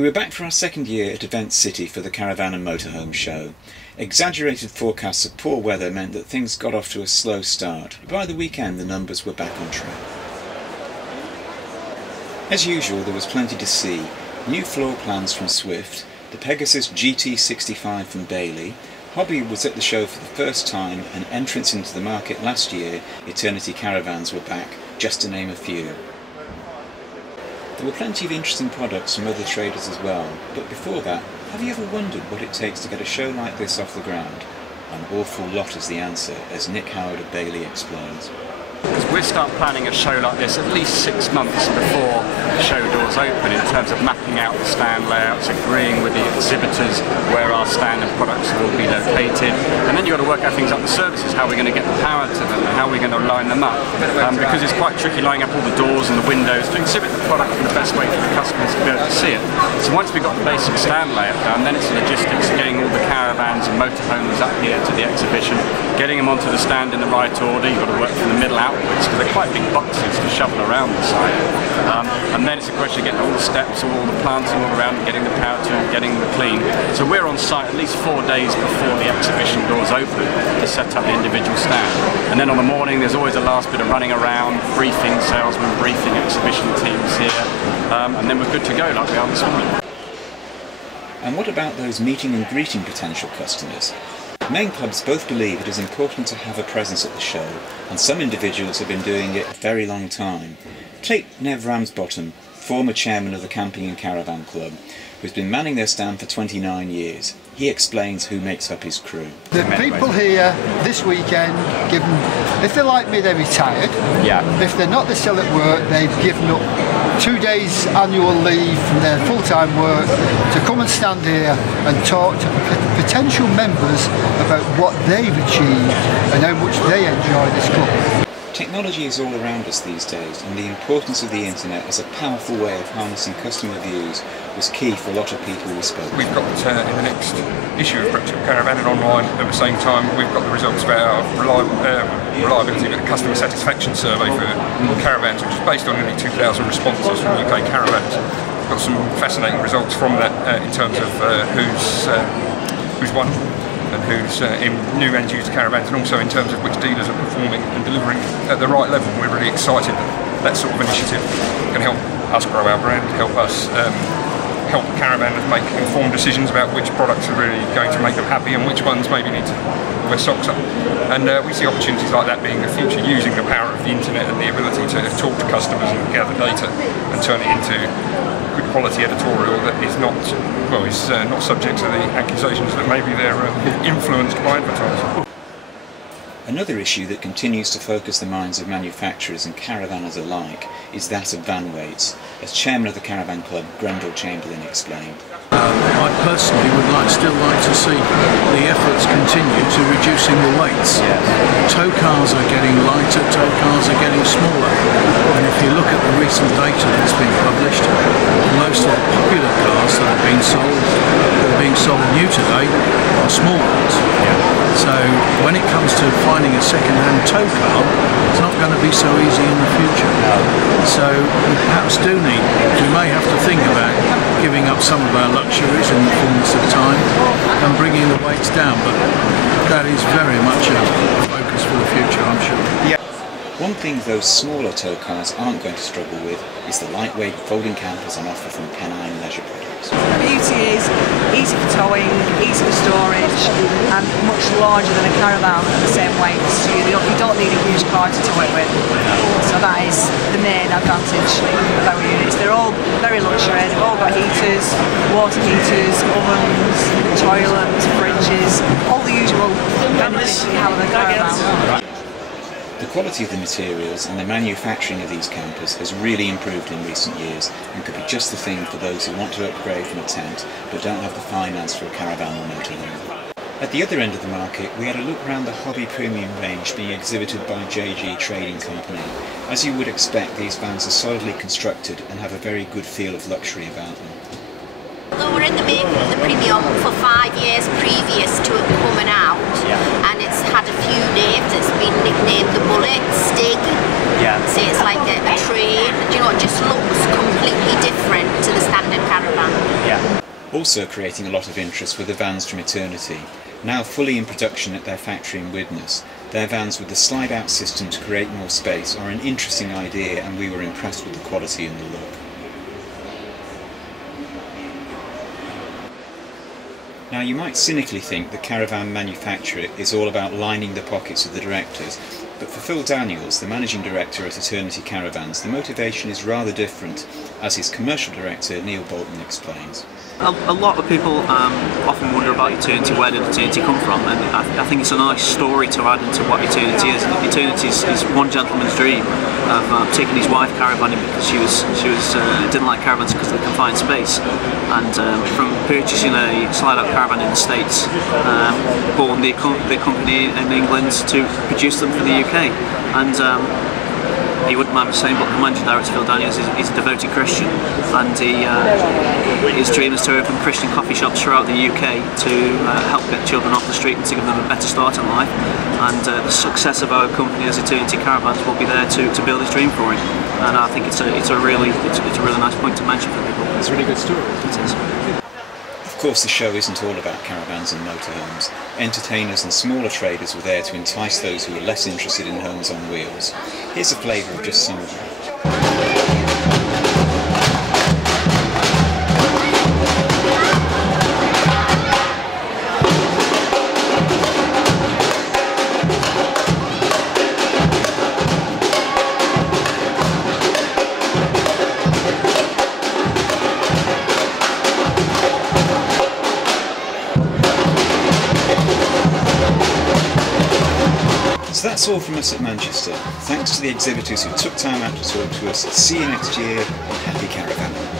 We were back for our second year at Event City for the Caravan and Motorhome show. Exaggerated forecasts of poor weather meant that things got off to a slow start, but by the weekend the numbers were back on track. As usual, there was plenty to see. New floor plans from Swift, the Pegasus GT65 from Bailey, Hobby was at the show for the first time, and entrance into the market last year, Eternity Caravans were back, just to name a few. There were plenty of interesting products from other traders as well, but before that, have you ever wondered what it takes to get a show like this off the ground? An awful lot is the answer, as Nick Howard of Bailey explains. Because we start planning a show like this at least 6 months before the show doors open, in terms of mapping out the stand layouts, agreeing with the exhibitors where our stand and products will be located, and then you've got to work out things like the services, how we're going to get the power to them and how we're going to line them up, because it's quite tricky lining up all the doors and the windows to exhibit the product in the best way for the customers to be able to see it. So once we've got the basic stand layout done, then it's the logistics of getting all the caravans and motorhomes up here to the exhibition, getting them onto the stand in the right order. You've got to work from the middle outwards, because they're quite big boxes to shovel around the site. And then it's a question of getting all the steps, all the planting all around, and getting the power to them, getting them clean. So we're on site at least 4 days before the exhibition doors open to set up the individual stand. And then on the morning there's always a last bit of running around, briefing salesmen, briefing exhibition teams here, and then we're good to go like we are this morning. And what about those meeting and greeting potential customers? Main clubs both believe it is important to have a presence at the show, and some individuals have been doing it a very long time. Take Nev Ramsbottom, former chairman of the Camping and Caravan Club, who's been manning their stand for 29 years. He explains who makes up his crew. The people here this weekend, if they're like me, they're retired. Yeah. If they're not, they're still at work. They've given up 2 days annual leave from their full-time work to come and stand here and talk to potential members about what they've achieved and how much they enjoy this club. Technology is all around us these days, and the importance of the internet as a powerful way of harnessing customer views was key for a lot of people we spoke to. We've got in the next issue of Brexit Caravan and online at the same time, we've got the results of our reliability of a customer satisfaction survey for caravans, which is based on nearly 2,000 responses from UK caravans. We've got some fascinating results from that in terms of who's won and who's in new end-user caravans, and also in terms of which dealers are performing and delivering at the right level. We're really excited that sort of initiative can help us grow our brand, help us help caravanners make informed decisions about which products are really going to make them happy and which ones maybe need to pull their socks up. And we see opportunities like that being the future, using the power of the internet and the ability to talk to customers and gather data and turn it into good quality editorial that is not, well, is not subject to the accusations that maybe they're influenced by advertising. Another issue that continues to focus the minds of manufacturers and caravanners alike is that of van weights, as chairman of the Caravan Club, Grendel Chamberlain explained. I personally would still like to see the efforts continue to reducing the weights. Tow cars are getting lighter, tow cars are getting smaller, and if you look at the recent data that's been published, most of the popular cars that are being sold new today are small ones. So when it comes to finding a second-hand tow car, it's not going to be so easy in the future. So we perhaps we may have to think about giving up some of our luxuries in the fullness of time and bringing the weights down, but that is very much a focus for the future, I'm sure. One thing those smaller tow cars aren't going to struggle with is the lightweight folding campers on offer from N.N.N leisure products. The beauty is easy for towing, easy for storage, and much larger than a caravan at the same weight. So you don't need a huge car to tow it with. So that is the main advantage of our units. They're all very luxury. They've all got heaters, water heaters, ovens, toilets, fridges, all the usual benefits you have with a caravan. The quality of the materials and the manufacturing of these campers has really improved in recent years and could be just the thing for those who want to upgrade from a tent but don't have the finance for a caravan or motorhome. At the other end of the market, we had a look around the Hobby Premium range being exhibited by JG Trading Company. As you would expect, these vans are solidly constructed and have a very good feel of luxury about them. Although we're in the making of the Premium for 5 years previous to it coming out, and it's had a few names. It's been nicknamed the Bullet, Stig. So it's like a train. You know, it just looks completely different to the standard caravan. Also creating a lot of interest were the vans from Eternity, now fully in production at their factory in Widnes. Their vans with the slide-out system to create more space are an interesting idea, and we were impressed with the quality and the look. Now, you might cynically think the Caravan manufacturer is all about lining the pockets of the directors, but for Phil Daniels, the managing director at Eternity Caravans, the motivation is rather different, as his commercial director Neil Bolton explains. A lot of people often wonder about Eternity, where did Eternity come from, and I think it's a nice story to add into what Eternity is. Eternity is one gentleman's dream of taking his wife caravanning because she didn't like caravans because of the confined space, and from purchasing a slide-out caravan in the States, born the company in England to produce them for the UK. And he wouldn't mind me saying, but the managing director Phil Daniels is a devoted Christian, and his dream is to open Christian coffee shops throughout the UK to help get children off the street and to give them a better start in life. And the success of our company as Eternity Caravans will be there to build his dream for him. And I think it's a really nice point to mention for people. It's a really good story. It is. Of course, the show isn't all about caravans and motorhomes. Entertainers and smaller traders were there to entice those who were less interested in homes on wheels. Here's a flavour of just some of them. So that's all from us at Manchester. Thanks to the exhibitors who took time out to talk to us. See you next year, and happy caravanning.